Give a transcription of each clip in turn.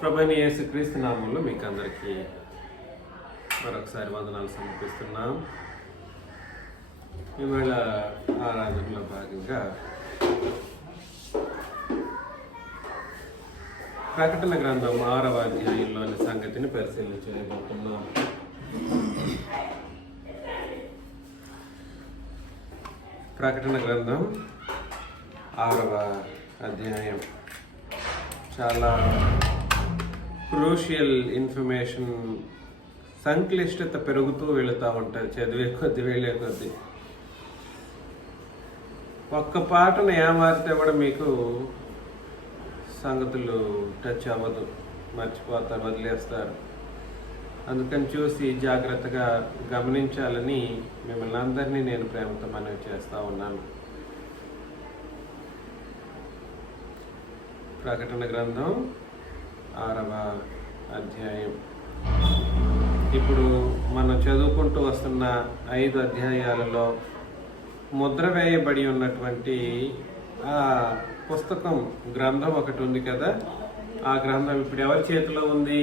ప్రభువైన యేసుక్రీస్తు నామములో మీకు అందరికీ మరొకసారి వందనాలు సమర్పిస్తున్నాం. ఈవేళ ఆరాధనలో భాగంగా ప్రకటన గ్రంథం 6వ అధ్యాయంలోని సంగతిని పరిశీలన చేయబోతున్నాం. ప్రకటన గ్రంథం 6వ అధ్యాయం చాలా క్రూషియల్ ఇన్ఫర్మేషన్, సంక్లిష్టత పెరుగుతూ వెళుతూ ఉంటుంది చదివే కొద్ది వెళ్ళే కొద్ది. ఒక్క పాటను ఏమారితే కూడా మీకు సంగతులు టచ్ అవ్వదు, మర్చిపోతారు, వదిలేస్తారు. అందుకని చూసి జాగ్రత్తగా గమనించాలని మిమ్మల్ని అందరినీ నేను ప్రేమతో మనవి చేస్తూ ఉన్నాను. ప్రకటన గ్రంథం 6వ అధ్యాయం. ఇప్పుడు మనం చదువుకుంటూ వస్తున్న 5 అధ్యాయాలలో ముద్ర వేయబడి ఉన్నటువంటి ఆ పుస్తకం గ్రంథం ఒకటి ఉంది కదా. ఆ గ్రంథం ఇప్పుడు ఎవరి చేతిలో ఉంది?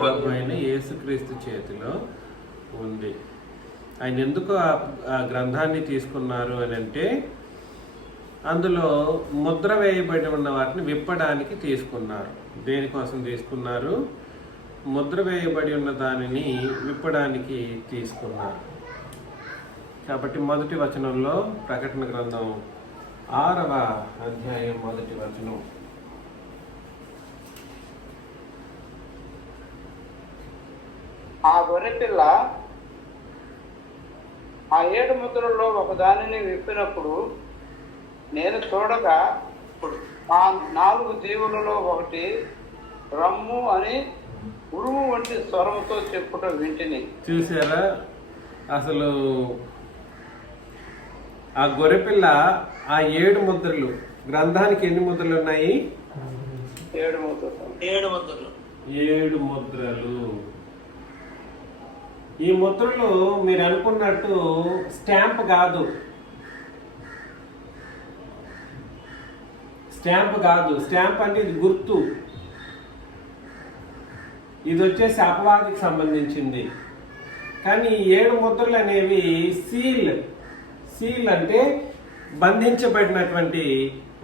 ప్రభువైన యేసుక్రీస్తు చేతిలో ఉంది. ఆయన ఎందుకు ఆ గ్రంథాన్ని తీసుకున్నారు అని అంటే, అందులో ముద్ర వేయబడి ఉన్న వాటిని విప్పడానికి తీసుకున్నారు. దేనికోసం తీసుకున్నారు? ముద్ర వేయబడి ఉన్న దానిని విప్పడానికి తీసుకున్నారు. కాబట్టి మొదటి వచనంలో ప్రకటన గ్రంథం 6వ అధ్యాయం మొదటి వచనం. ఆ గొర్రెపిల్ల ఆ 7 ముద్రల్లో ఒక దానిని విప్పినప్పుడు నేను చూడగా ఆ 4 జీవులలో ఒకటి రమ్ము అని ఉరుము వంటి స్వరంతో చెప్పుట వింటిని. చూసారా? అసలు ఆ గొర్రెపిల్ల ఆ 7 ముద్రలు, గ్రంథానికి ఎన్ని ముద్రలు ఉన్నాయి? 7 ముద్రలు. 7 ముద్రలు. ఈ ముద్రలు మీరు అనుకున్నట్టు స్టాంప్ కాదు. స్టాంప్ అంటే ఇది గుర్తు. ఇది వచ్చేసి అపవాదికి సంబంధించింది. కానీ 7 ముద్రలు అనేవి సీల్ అంటే బంధించబడినటువంటి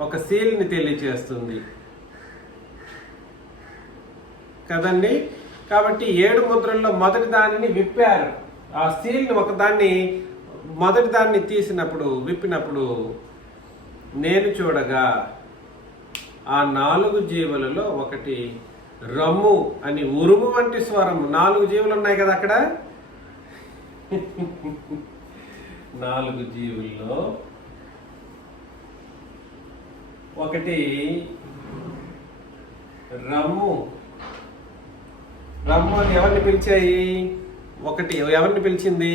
ఒక సీల్ని తెలియచేస్తుంది కదండి. కాబట్టి 7 ముద్రల్లో మొదటి దానిని విప్పారు. ఆ సీల్ని మొదటి దాన్ని విప్పినప్పుడు నేను చూడగా ఆ 4 జీవులలో ఒకటి రమ్ము అని ఉరుము వంటి స్వరం. 4 జీవులు ఉన్నాయి కదా అక్కడ. 4 జీవుల్లో ఒకటి రమ్ము అని ఎవరిని పిలిచాయి? ఒకటి ఎవరిని పిలిచింది?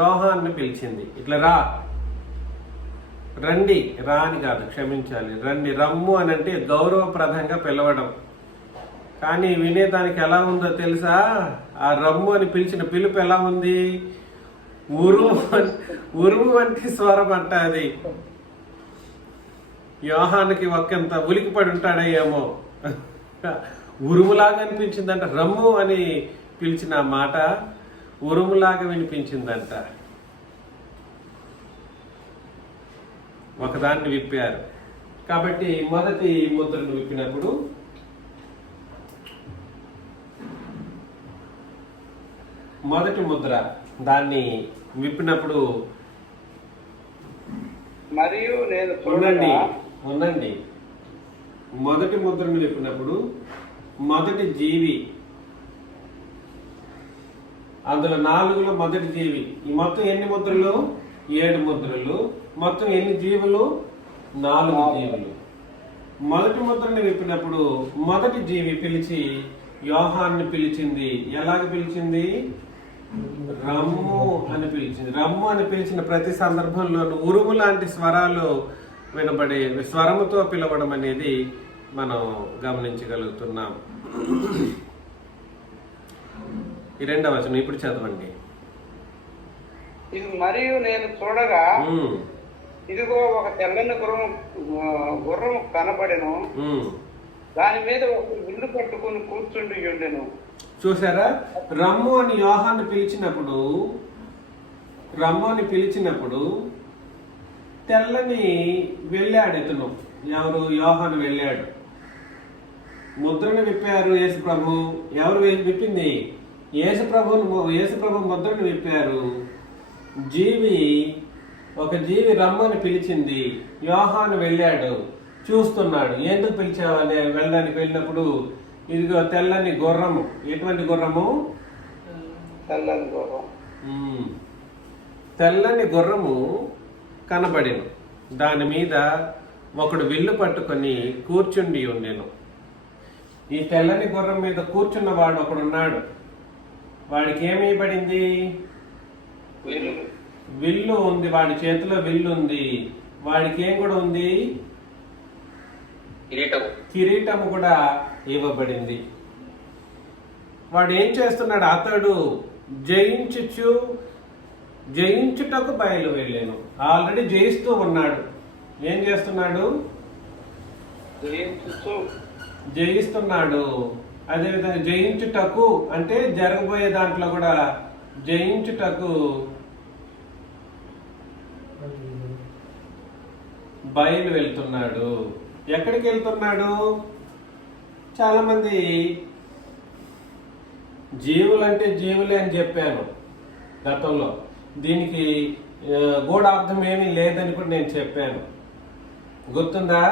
యోహాన్ని పిలిచింది. ఇట్లా రండి, రా అని కాదు, క్షమించాలి, రండి. రమ్ము అని అంటే గౌరవప్రదంగా పిలవడం. కానీ వినేదానికి ఎలా ఉందో తెలుసా? ఆ రమ్ము అని పిలిచిన పిలుపు ఎలా ఉంది? ఉరుము వంటి స్వరం అంట. అది యోహానికి ఒకంత ఉలికిపడి ఉంటాడేమో, ఉరుములాగా అనిపించిందంట. రమ్ము అని పిలిచిన మాట ఉరుములాగా వినిపించిందంట. ఒకదాన్ని విప్పారు. కాబట్టి మొదటి ముద్రను విప్పినప్పుడు మొదటి ముద్ర దాన్ని విప్పినప్పుడు మరియు నేను ఉండండి. మొదటి ముద్రను విప్పినప్పుడు మొదటి జీవి, అందులో 4లో మొదటి జీవి. ఈ మొత్తం ఎన్ని ముద్రలు? 7 ముద్రలు. మొత్తం ఎన్ని జీవులు? 4 జీవులు. మొదటి ముద్రని విప్పినప్పుడు మొదటి జీవి పిలిచి యోహాన్ని పిలిచింది. ఎలాగ పిలిచింది? రమ్ము అని పిలిచింది. రమ్ము అని పిలిచిన ప్రతి సందర్భంలోనూ ఉరుము లాంటి స్వరాలు వినబడే, స్వరముతో పిలవడం అనేది మనం గమనించగలుగుతున్నాం. ఈ 2వ వచనం ఇప్పుడు చదవండి. మరియు నేను చూడగా ఇదిగో ఒక తెల్లని గుర్రము కనబడెను, దాని మీద ఒక విల్లు పట్టుకుని కూర్చుండి ఉండెను. చూసారా, రమ్ము అని యోహాను పిలిచినప్పుడు తెల్లని వెళ్ళాడు ఇతను. ఎవరు? యోహాను వెళ్ళాడు. ముద్రను విప్పారు యేసు ప్రభు. ఎవరు విప్పింది? యేసు ప్రభు ముద్రను విప్పారు. ఒక జీవి రమ్మని పిలిచింది. యోహాను వెళ్ళాడు, చూస్తున్నాడు. ఎందుకు పిలిచావని వెళ్ళడానికి వెళ్ళినప్పుడు ఇదిగో తెల్లని గుర్రము. ఎటువంటి గుర్రము? తెల్లని గుర్రం. తెల్లని గుర్రము కనబడెను, దాని మీద ఒకడు విల్లు పట్టుకొని కూర్చుండి ఉండెను. ఈ తెల్లని గుర్రం మీద కూర్చున్నవాడు ఒకడున్నాడు. వాడికి ఏమి ఇవ్వబడింది? విల్లు ఉంది. వాడి చేతిలో విల్లు ఉంది. వాడికి ఏం కూడా ఉంది? కిరీటము కూడా ఇవ్వబడింది. వాడు ఏం చేస్తున్నాడు? అతడు జయించుటకు బయలు వెళ్ళాను. ఆల్రెడీ జయిస్తూ ఉన్నాడు. ఏం చేస్తున్నాడు? జయిస్తున్నాడు. అదేవిధంగా జయించుటకు అంటే జరగబోయే దాంట్లో కూడా జయించుటకు బయలు వెళ్తున్నాడు. ఎక్కడికి వెళ్తున్నాడు? చాలా మంది జీవులంటే జీవులే అని చెప్పాను గతంలో. దీనికి గూఢార్థం ఏమీ లేదని కూడా నేను చెప్పాను. గుర్తుందా?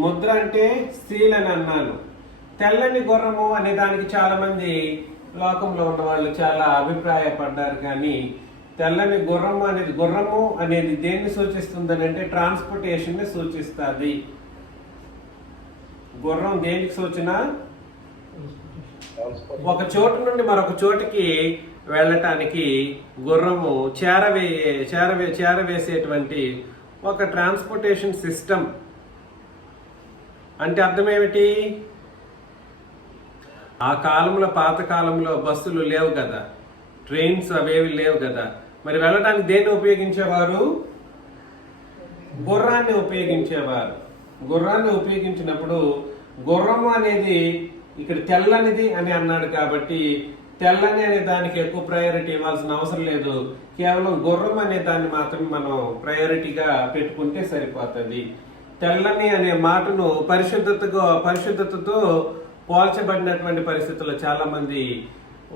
ముద్ర అంటే సీల్ అని అన్నాను. తెల్లని గుర్రము అనే దానికి చాలా మంది లోకంలో ఉన్న వాళ్ళు చాలా అభిప్రాయపడ్డారు. కానీ తెల్లని గుర్రము అనేది దేన్ని సూచిస్తుందని అంటే ట్రాన్స్పోర్టేషన్ ని సూచిస్తుంది. గుర్రం దేనికి సూచన? ఒక చోటు నుండి మరొక చోటికి వెళ్ళటానికి గుర్రము చేరవేసేటువంటి ఒక ట్రాన్స్పోర్టేషన్ సిస్టమ్. అంటే అర్థం ఏమిటి? ఆ కాలంలో, పాత కాలంలో బస్సులు లేవు కదా, ట్రైన్స్ అవేవి లేవు కదా. మరి వెళ్ళడానికి దేన్ని ఉపయోగించేవారు? గుర్రాన్ని ఉపయోగించేవారు. గుర్రాన్ని ఉపయోగించినప్పుడు గుర్రము అనేది ఇక్కడ తెల్లనిది అని అన్నాడు కాబట్టి తెల్లని అనే దానికి ఎక్కువ ప్రయారిటీ ఇవ్వాల్సిన అవసరం లేదు. కేవలం గుర్రం అనే దాన్ని మాత్రమే మనం ప్రయారిటీగా పెట్టుకుంటే సరిపోతుంది. తెల్లని అనే మాటను పరిశుద్ధతతో పోల్చబడినటువంటి పరిస్థితుల్లో చాలా మంది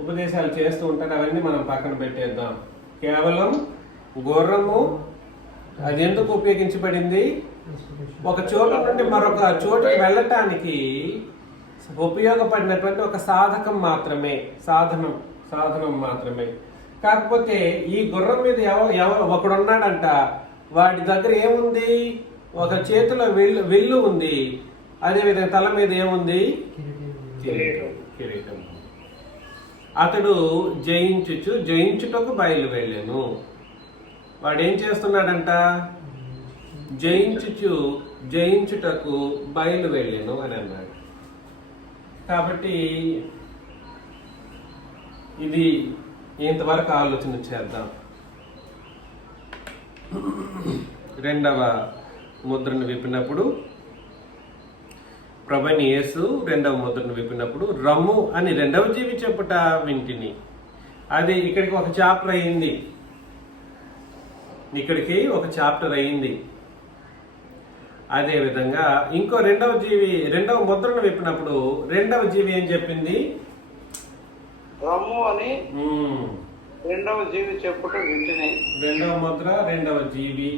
ఉపదేశాలు చేస్తూ ఉంటారు. అవన్నీ మనం పక్కన పెట్టేద్దాం. కేవలం గుర్రము అది ఎందుకు ఉపయోగించబడింది? ఒక చోటు నుండి మరొక చోటుకి వెళ్ళటానికి ఉపయోగపడినటువంటి ఒక సాధనం మాత్రమే. కాకపోతే ఈ గుర్రం మీద ఒకడున్నాడంట. వాడి దగ్గర ఏముంది? ఒక చేతిలో విల్లు ఉంది. అదేవిధంగా తల మీద ఏముంది? కిరీటం. అతడు జయించుటకు బయలు వెళ్ళాను. వాడు ఏం చేస్తున్నాడంట? జయించుటకు బయలు వెళ్ళాను అని అన్నాడు. కాబట్టి ఇది ఇంతవరకు ఆలోచన చేద్దాం. రెండవ ముద్రను విప్పినప్పుడు ప్రభువైన యేసు రెండవ ముద్రను విప్పినప్పుడు రమ్ము అని రెండవ జీవి చెప్పుట వింటిని. అది ఇక్కడికి ఒక చాప్టర్ అయింది. అదే విధంగా ఇంకో రెండవ ముద్రను విప్పినప్పుడు రెండవ జీవి ఏం చెప్పింది? రమ్ము అని రెండవ జీవి చెప్పుట వింటిని. రెండవ ముద్ర, రెండవ జీవి.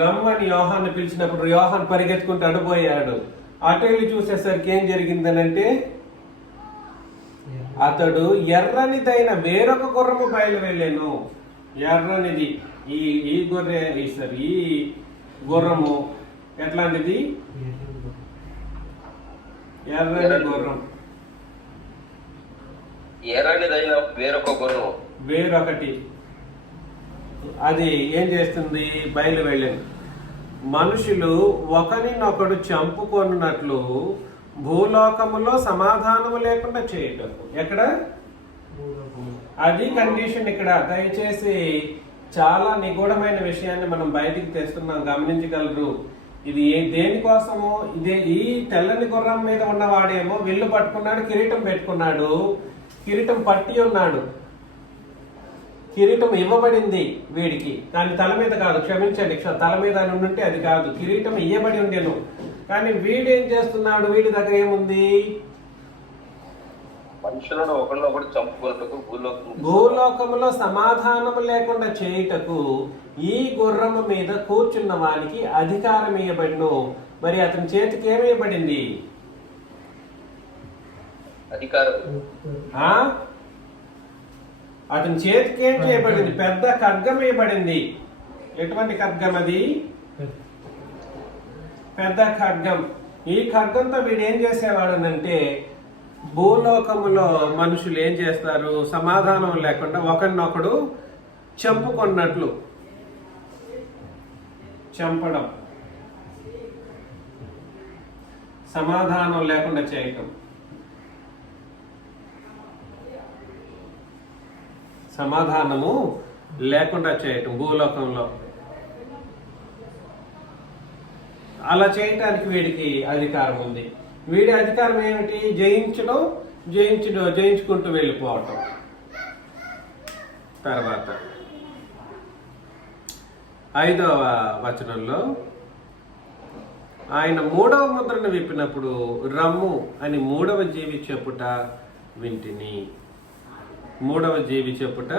రమ్మని యోహాను పిలిచినప్పుడు యోహాను పరిగెత్తుకుంటూ అడిపోయాడు. అటు వెళ్ళి చూసేసరికి ఏం జరిగిందనంటే అతడు ఎర్రనిదైన వేరొక గుర్రము బయలు వెళ్ళాను. ఎర్రనిది ఈ గుర్రము ఎట్లాంటిది? ఎర్రని గుర్రం. ఎర్రనిదైన వేరొకటి అది ఏం చేస్తుంది? బయలు వెళ్ళింది. మనుషులు ఒకరినొకడు చంపుకొనున్నట్లు భూలోకములో సమాధానము లేకుండా చేయటం. ఎక్కడ? అది కండిషన్ ఇక్కడ. దయచేసి చాలా నిగూఢమైన విషయాన్ని మనం బయటికి తెస్తున్నాం, గమనించగలరు. ఇది దేనికోసము? ఈ తెల్లని గుర్రం మీద ఉన్నవాడేమో విల్లు పట్టుకున్నాడు, కిరీటం పెట్టుకున్నాడు, కిరీటం పట్టి ఉన్నాడు, కిరీటం ఇవ్వబడింది వీడికి, కానీ తల మీద కాదు, క్షమించండి, తల మీద అని ఉంటే అది కాదు, కిరీటం ఇవ్వబడి ఉండేను. కానీ వీడేం చేస్తున్నాడు? వీడి దగ్గర ఏముంది? మనుషులను ఒకరినొకరు చంపుకున్నట్టుకు భూలోకములో సమాధానము లేకుండా చేయుటకు ఈ గుర్రము మీద కూర్చున్న వానికి అధికారం ఇవ్వబడిను. మరి అతని చేతికి ఏమి ఇవ్వబడింది? అధికారం. అతని చేతికి ఏం చేయబడింది? పెద్ద ఖడ్గం ఇవ్వబడింది. ఎటువంటి ఖడ్గం అది? పెద్ద ఖడ్గం. ఈ ఖడ్గంతో వీడు ఏం చేసేవాడనంటే, భూలోకములో మనుషులు ఏం చేస్తారు? సమాధానం లేకుండా ఒకరినొకడు చంపుకున్నట్లు, చంపడం, సమాధానం లేకుండా చేయటం, సమాధానము లేకుండా చేయటం భూలోకంలో. అలా చేయటానికి వీడికి అధికారం ఉంది. వీడి అధికారం ఏమిటి? జయించుకుంటూ వెళ్ళిపోవటం. తర్వాత 5వ వచనంలో ఆయన 3వ ముద్రను విప్పినప్పుడు రమ్ము అని 3వ జీవి చెప్పుట వింటిని. 3వ జీవి చెప్పుట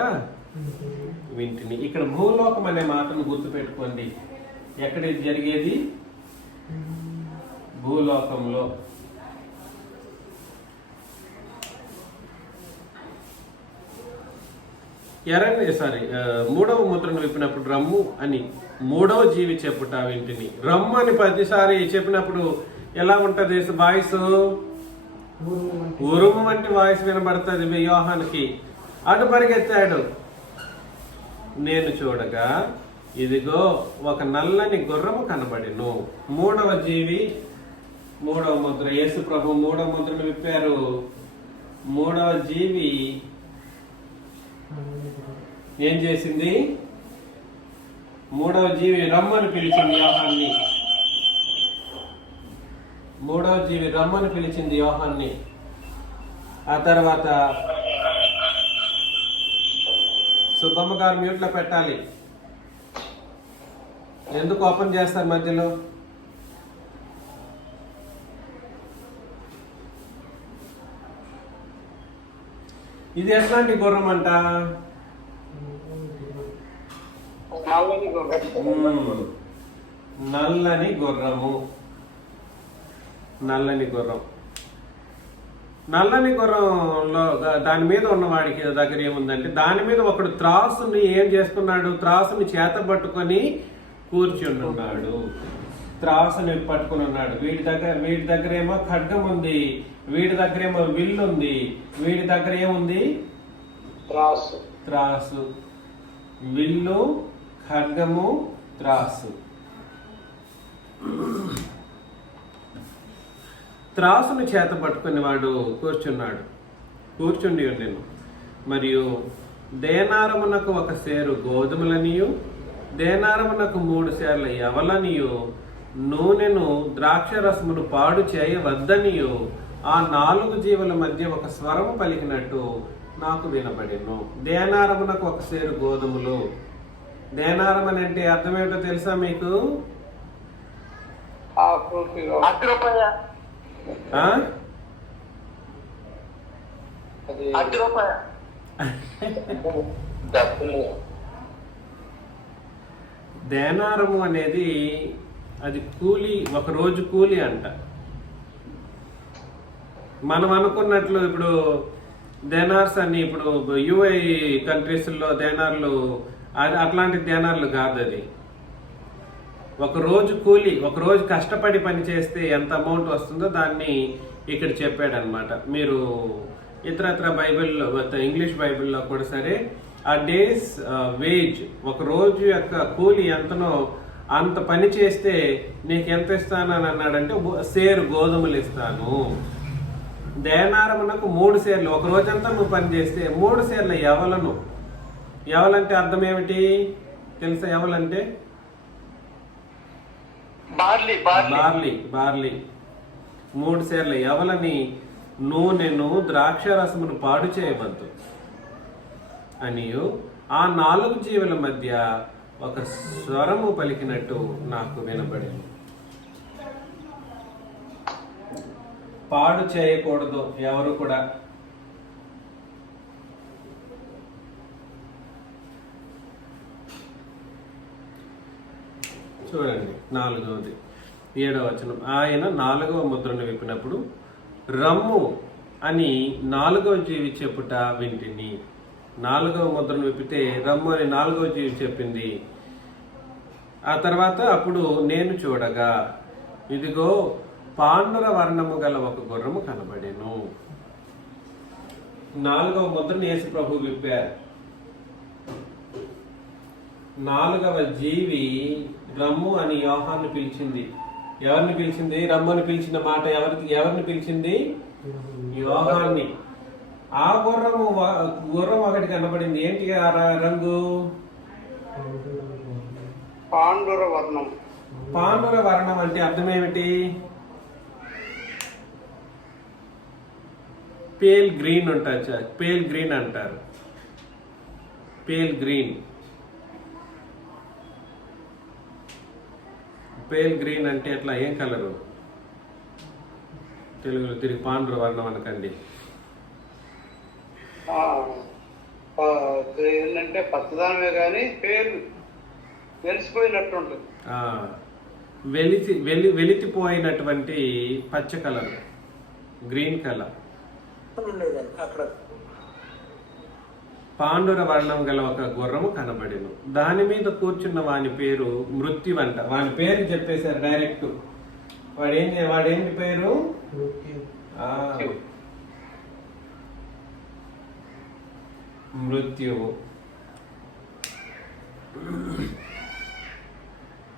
వింటిని. ఇక్కడ భూలోకం అనే మాటను గుర్తుపెట్టుకోండి. ఎక్కడ ఇది జరిగేది? భూలోకంలో. మూడవ ముద్రను విప్పినప్పుడు రమ్ము అని 3వ జీవి చెప్పుట వింటిని. రమ్ము అని ప్రతిసారి చెప్పినప్పుడు ఎలా ఉంటది వాయిస్? ఉరుము వంటి వాయిస్ వినబడుతుంది యోహానికి. అటు పరిగెత్తాడు. నేను చూడగా ఇదిగో ఒక నల్లని గుర్రము కనబడెను. 3వ జీవి, 3వ ముద్ర. యేసు ప్రభు 3వ ముద్రను విప్పారు. 3వ జీవి ఏం చేసింది? 3వ జీవి రమ్మని పిలిచింది యోహాన్ని. 3వ జీవి రమ్మని పిలిచింది యోహాన్ని. ఆ తర్వాత సుబ్బమ్మ గారు మ్యూట్లో పెట్టాలి. ఎందుకు ఓపెన్ చేస్తారు మధ్యలో? ఇది ఎట్లాంటి గుర్రం అంట? నల్లని గుర్రము. నల్లని గుర్రం. నల్లని గుర్రంలో దాని మీద ఉన్నవాడికి దగ్గర ఏముందంటే, దాని మీద ఒకడు త్రాసుని ఏం చేసుకున్నాడు? త్రాసుని చేత పట్టుకొని కూర్చున్నాడు. త్రాసుని పట్టుకుని ఉన్నాడు. వీడి దగ్గర ఏమో ఖడ్గం ఉంది, వీడి దగ్గర ఏమో విల్లు ఉంది, వీడి దగ్గర ఏముంది? త్రాసు. విల్లు, ఖడ్గము, త్రాసు. త్రాసును చేత పట్టుకుని వాడు కూర్చుండి ఉండెను. మరియు దేనారమునకు 1 సేరు గోధుమలనియు, దేనారమునకు 3 సేర్ల యవలనియు, నూనెను ద్రాక్షరసమును పాడు చేయవద్దనియు ఆ 4 జీవుల మధ్య ఒక స్వరము పలికినట్టు నాకు వినబడెను. దేనారమునకు 1 సేరు గోధుమలు. దేనారం అని అంటే అర్థం ఏమిటో తెలుసా మీకు? దేనారము అనేది అది కూలి, 1 రోజు కూలి అంట. మనం అనుకున్నట్లు ఇప్పుడు దేనార్స్ అని ఇప్పుడు యుఐ కంట్రీస్ లో దేనార్లు అట్లాంటి దేనార్లు కాదు. అది 1 రోజు కూలి, 1 రోజు కష్టపడి పని చేస్తే ఎంత అమౌంట్ వస్తుందో దాన్ని ఇక్కడ చెప్పాడనమాట. మీరు ఇతరత్ర బైబిల్లో, ఇంగ్లీష్ బైబిల్లో కూడా సరే ఆ డేస్ వేజ్, 1 రోజు యొక్క కూలి ఎంతనో అంత పని చేస్తే నీకు ఎంత ఇస్తానని అన్నాడంటే 1 సేరు గోధుమలు ఇస్తాను. దేనారమునకు 3 సేర్లు. 1 రోజంతా నువ్వు పని చేస్తే 3 సేర్ల యవలను. యవలంటే అర్థం ఏమిటి? తెలుసా ఎవలంటే? Barley barley. బార్లీ 3 సార్లు ఎవలని నూనెను ద్రాక్ష రసమును పాడు చేయవద్దు అనియు ఆ 4 జీవుల మధ్య ఒక స్వరము పలికినట్టు నాకు వినబడింది. పాడు చేయకూడదు ఎవరు కూడా. చూడండి 4వది 7వ వచనం. ఆయన 4వ ముద్రను విప్పినప్పుడు రమ్ము అని 4వ జీవి చెప్పుట వింటిని. 4వ ముద్రను విప్పితే రమ్ము అని 4వ జీవి చెప్పింది. ఆ తర్వాత అప్పుడు నేను చూడగా ఇదిగో పాండుర వర్ణము గల ఒక గుర్రము కనబడెను. 4వ ముద్రను యేసు ప్రభు విప్పారు. 4వ జీవి రమ్ము అని యోహాన్ని పిలిచింది. ఎవరిని పిలిచింది? రమ్ము అని పిలిచిన మాట ఎవరిని పిలిచింది? యోహాన్ని. ఆ గుర్రం ఒకటి కనబడింది. ఏంటి ఆ రంగు? పాండుర వర్ణం. పాండుర వర్ణం అంటే అర్థం ఏమిటి? పేల్ గ్రీన్ ఉంటుంది. పేల్ గ్రీన్ అంటారు. Pale green. పేల్ గ్రీన్ అంటే ఎట్లా? ఏం కలరు? తెలుగులో తిరిగి పాండుర వర్ణం అనకండి. ఏంటంటే పచ్చదనమే కానీ పేరు వెలిసిపోయినట్టు ఉంటుంది. వెలితిపోయినటువంటి పచ్చ కలర్, గ్రీన్ కలర్. అక్కడ పాండుర వర్ణం గల ఒక గుర్రము కనబడెను. దాని మీద కూర్చున్న వాని పేరు మృత్యువంట. వాని పేరు చెప్పేశారు డైరెక్ట్. వాడేంటి పేరు? మృత్యువు.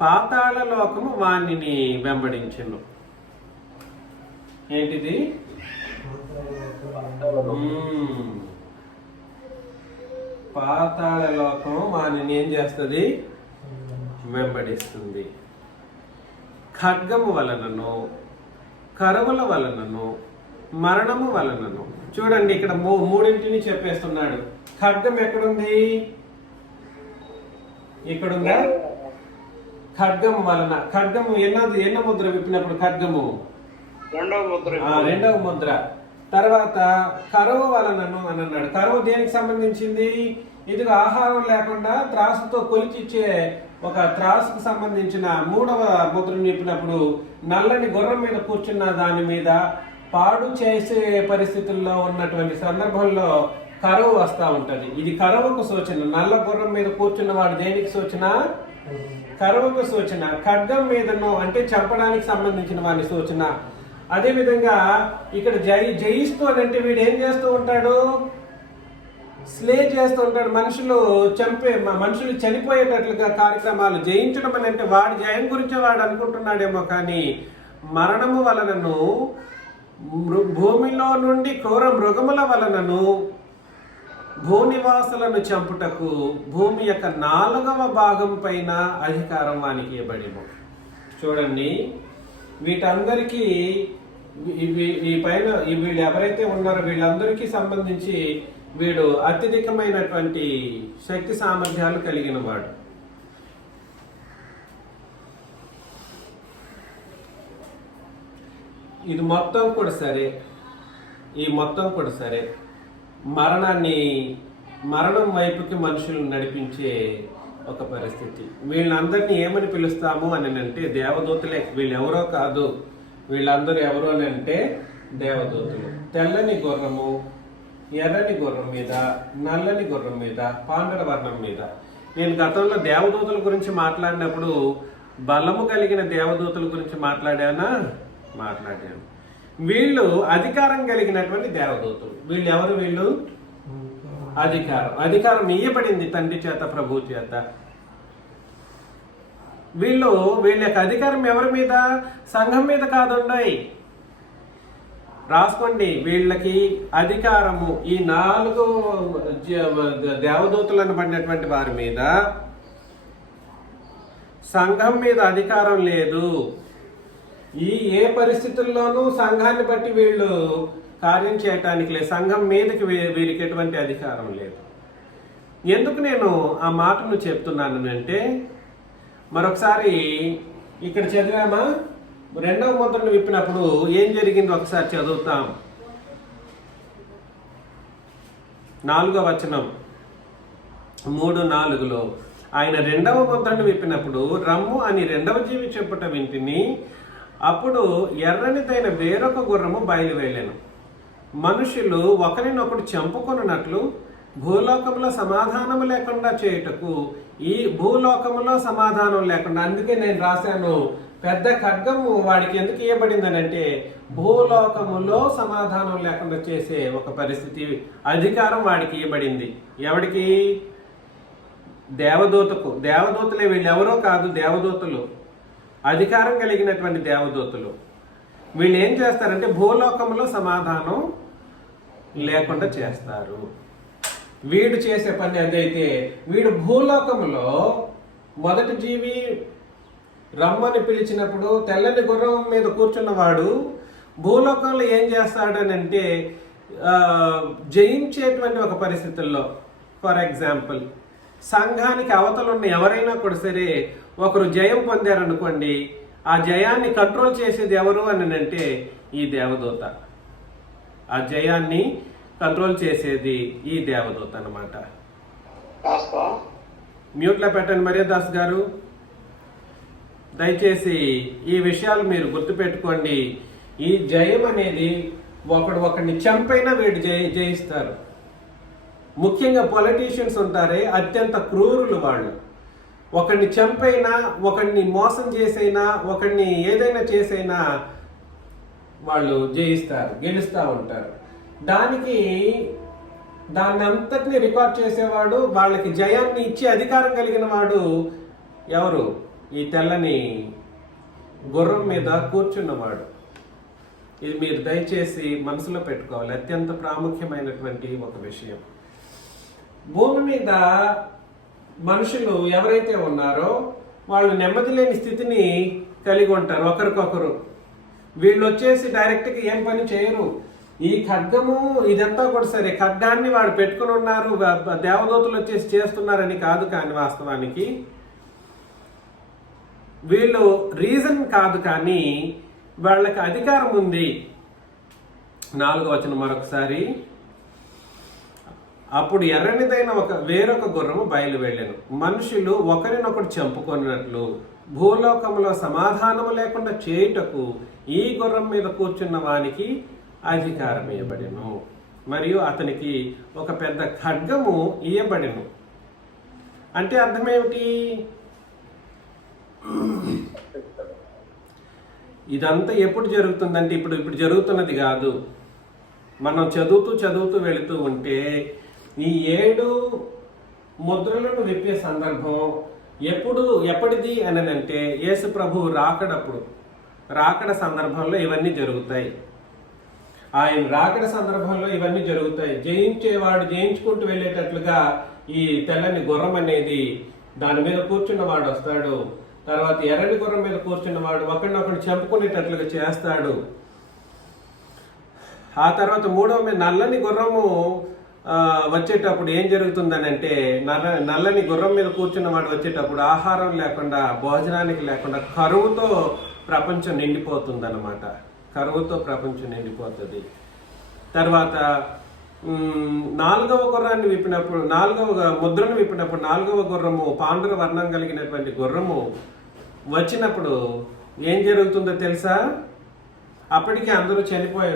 పాతాళ లోకము వాణిని వెంబడించెను. ఏంటిది? పాతాళ లోకము వాణిని ఏం చేస్తుంది? వెంబడిస్తుంది. ఖడ్గము వలనను, కరువుల వలనను, మరణము వలనను. చూడండి ఇక్కడ మూడింటిని చెప్పేస్తున్నాడు. ఖడ్గం ఎక్కడుంది? ఇక్కడుందా? ఖడ్గము వలన. ఖడ్గము ఎన్న ముద్ర విప్పినప్పుడు? ఖడ్గము 2వ ముద్ర. తర్వాత కరువు వలనను అని అన్నాడు. కరువు దేనికి సంబంధించింది? ఇదిగో ఆహారం లేకుండా త్రాసుతో కొలిచిచ్చే ఒక త్రాసుకు సంబంధించిన 3వ ముద్రను చెప్పినప్పుడు నల్లని గుర్రం మీద కూర్చున్న దాని మీద పాడు చేసే పరిస్థితుల్లో ఉన్నటువంటి సందర్భంలో కరువు వస్తూ ఉంటది. ఇది కరువుకు సూచన. నల్ల గుర్రం మీద కూర్చున్న వాడు దేనికి సూచన? కరువుకు సూచన. ఖడ్గం మీదను అంటే చంపడానికి సంబంధించిన వాడి సూచన. అదే విధంగా ఇక్కడ జయిస్తూ అని అంటే వీడు ఏం చేస్తూ ఉంటాడు? స్లే చేస్తూ ఉంటాడు. మనుషులు చనిపోయేటట్లుగా కార్యక్రమాలు. జయించడం అని అంటే వాడి జయం గురించి వాడు అనుకుంటున్నాడేమో, కానీ మరణము వలనను, భూమిలో నుండి క్రూర మృగముల వలనను భూనివాసులను చంపుటకు భూమి యొక్క 4వ భాగం పైన అధికారం వానికి ఇవ్వబడేమో. చూడండి, వీటందరికీ ఈ పైన వీళ్ళు ఎవరైతే ఉన్నారో వీళ్ళందరికీ సంబంధించి వీడు అత్యధికమైనటువంటి శక్తి సామర్థ్యాలు కలిగిన వాడు. ఇది మొత్తం కూడా సరే, ఈ మొత్తం కూడా సరే మరణం వైపుకి మనుషులను నడిపించే ఒక పరిస్థితి. వీళ్ళందరినీ ఏమని పిలుస్తాము అని అంటే దేవదూతలే. వీళ్ళెవరో కాదు, వీళ్ళందరూ ఎవరు అని అంటే దేవదూతలు. తెల్లని గుర్రము, ఎర్రని గుర్రం మీద, నల్లని గుర్రం మీద, పాండుర వర్ణం మీద. నేను గతంలో దేవదూతల గురించి మాట్లాడినప్పుడు బలము కలిగిన దేవదూతల గురించి మాట్లాడాను. వీళ్ళు అధికారం కలిగినటువంటి దేవదూతలు. వీళ్ళు ఎవరు? వీళ్ళు అధికారం ఇయ్యబడింది తండ్రి చేత, ప్రభు చేత. వీళ్ళ యొక్క అధికారం ఎవరి మీద? సంఘం మీద కాదుండయి. రాసుకోండి. వీళ్ళకి అధికారము ఈ 4 దేవదూతలు అనబడినటువంటి వారి మీద సంఘం మీద అధికారం లేదు. ఏ పరిస్థితుల్లోనూ సంఘాన్ని బట్టి వీళ్ళు కార్యం చేయటానికి లేదు. సంఘం మీదకి వీరికి ఎటువంటి అధికారం లేదు. ఎందుకు నేను ఆ మాటను చెప్తున్నాను అంటే, మరొకసారి ఇక్కడ చదివామా, 2వ ముద్రను విప్పినప్పుడు ఏం జరిగిందో ఒకసారి చదువుతాం. 4వ వచనం 3:4లో ఆయన 2వ ముద్రను విప్పినప్పుడు రమ్ము అని 2వ జీవి చెప్పుట వింటిని. అప్పుడు ఎర్రనిదైన వేరొక గుర్రము బయలువెళ్ళెను. మనుషులు ఒకరినొకడు చంపుకొనున్నట్లు భూలోకంలో సమాధానం లేకుండా చేయుటకు, ఈ భూలోకములో సమాధానం లేకుండా, అందుకే నేను రాశాను పెద్ద ఖడ్గము వాడికి ఎందుకు ఇవ్వబడిందని అంటే, భూలోకములో సమాధానం లేకుండా చేసే ఒక పరిస్థితి, అధికారం వాడికి ఇవ్వబడింది. ఎవడికి? దేవదూతకు. దేవదూతలే, వీళ్ళు ఎవరో కాదు, దేవదూతలు, అధికారం కలిగినటువంటి దేవదూతలు. వీళ్ళు ఏం చేస్తారంటే భూలోకంలో సమాధానం లేకుండా చేస్తారు. వీడు చేసే పని అదైతే, వీడు భూలోకంలో మొదటి జీవి రమ్మని పిలిచినప్పుడు తెల్లని గుర్రం మీద కూర్చున్నవాడు భూలోకంలో ఏం చేస్తాడనంటే జయించేటువంటి ఒక పరిస్థితుల్లో, ఫర్ ఎగ్జాంపుల్ సంఘానికి అవతలున్న ఎవరైనా కూడా సరే ఒకరు జయం పొందారనుకోండి, ఆ జయాన్ని కంట్రోల్ చేసేది ఎవరు అని అంటే ఈ దేవదూత. ఆ జయాన్ని కంట్రోల్ చేసేది ఈ దేవదూత అన్నమాట. మ్యూట్లో పెట్టండి మర్యాదాస్ గారు. దయచేసి ఈ విషయాలు మీరు గుర్తుపెట్టుకోండి. ఈ జయం అనేది ఒకడిని చంపైనా వీడు జయిస్తారు. ముఖ్యంగా పొలిటీషియన్స్ ఉంటారే, అత్యంత క్రూరులు వాళ్ళు. ఒకడిని చంపైనా, ఒకడిని మోసం చేసైనా, ఒకడిని ఏదైనా చేసైనా వాళ్ళు జయిస్తారు, గెలుస్తూ ఉంటారు. దాన్ని అంతటిని రికార్డ్ చేసేవాడు, వాళ్ళకి జయాన్ని ఇచ్చే అధికారం కలిగిన వాడు ఎవరు? ఈ తెల్లని గుర్రం మీద కూర్చున్నవాడు. ఇది మీరు దయచేసి మనసులో పెట్టుకోవాలి, అత్యంత ప్రాముఖ్యమైనటువంటి ఒక విషయం. భూమి మీద మనుషులు ఎవరైతే ఉన్నారో వాళ్ళు నెమ్మది లేని స్థితిని కలిగి ఉంటారు ఒకరికొకరు. వీళ్ళు వచ్చేసి డైరెక్ట్గా ఏం పని చేయరు. ఈ ఖడ్గము ఇదంతా కూడా సరే, ఖడ్గాన్ని వాడు పెట్టుకుని ఉన్నారు, దేవదూతలు వచ్చేసి చేస్తున్నారని కాదు, కానీ వాస్తవానికి వీళ్ళు రీజన్ కాదు, కానీ వాళ్ళకి అధికారం ఉంది. 4వ వచనం మరొకసారి. అప్పుడు ఎర్రనిదైన వేరొక గుర్రము బయలువెళ్ళెను. మనుషులు ఒకరినొకడు చంపుకొన్నట్లు భూలోకంలో సమాధానము లేకుండా చేయుటకు ఈ గుర్రం మీద కూర్చున్న వానికి అధికారం ఇవ్వబడెను. మరియు అతనికి ఒక పెద్ద ఖడ్గము ఇవ్వబడెను. అంటే అర్థమేమిటి? ఇదంతా ఎప్పుడు జరుగుతుందంటే ఇప్పుడు జరుగుతున్నది కాదు. మనం చదువుతూ వెళుతూ ఉంటే ఈ 7 ముద్రలను విప్పే సందర్భం ఎప్పటిది అని అంటే యేసు ప్రభువు రాకడ సందర్భంలో ఇవన్నీ జరుగుతాయి. ఆయన రాకడ సందర్భంలో ఇవన్నీ జరుగుతాయి. జయించేవాడు జయించుకుంటూ వెళ్ళేటట్లుగా ఈ తెల్లని గుర్రం అనేది, దాని మీద కూర్చున్నవాడు వస్తాడు. తర్వాత ఎర్రని గుర్రం మీద కూర్చున్నవాడు ఒకరినొకరు చంపుకునేటట్లుగా చేస్తాడు. ఆ తర్వాత 3వ నల్లని గుర్రము వచ్చేటప్పుడు ఏం జరుగుతుందని అంటే, నల్లని గుర్రం మీద కూర్చున్నవాడు వచ్చేటప్పుడు ఆహారం లేకుండా, భోజనానికి లేకుండా కరువుతో ప్రపంచం నిండిపోతుంది అన్నమాట. కరువుతో ప్రపంచం నిండిపోతుంది. తర్వాత 4వ గుర్రాన్ని విప్పినప్పుడు, 4వ ముద్రను విప్పినప్పుడు 4వ గుర్రము పాండుర వర్ణం కలిగినటువంటి గుర్రము వచ్చినప్పుడు ఏం జరుగుతుందో తెలుసా? అప్పటికి అందరూ చనిపోయి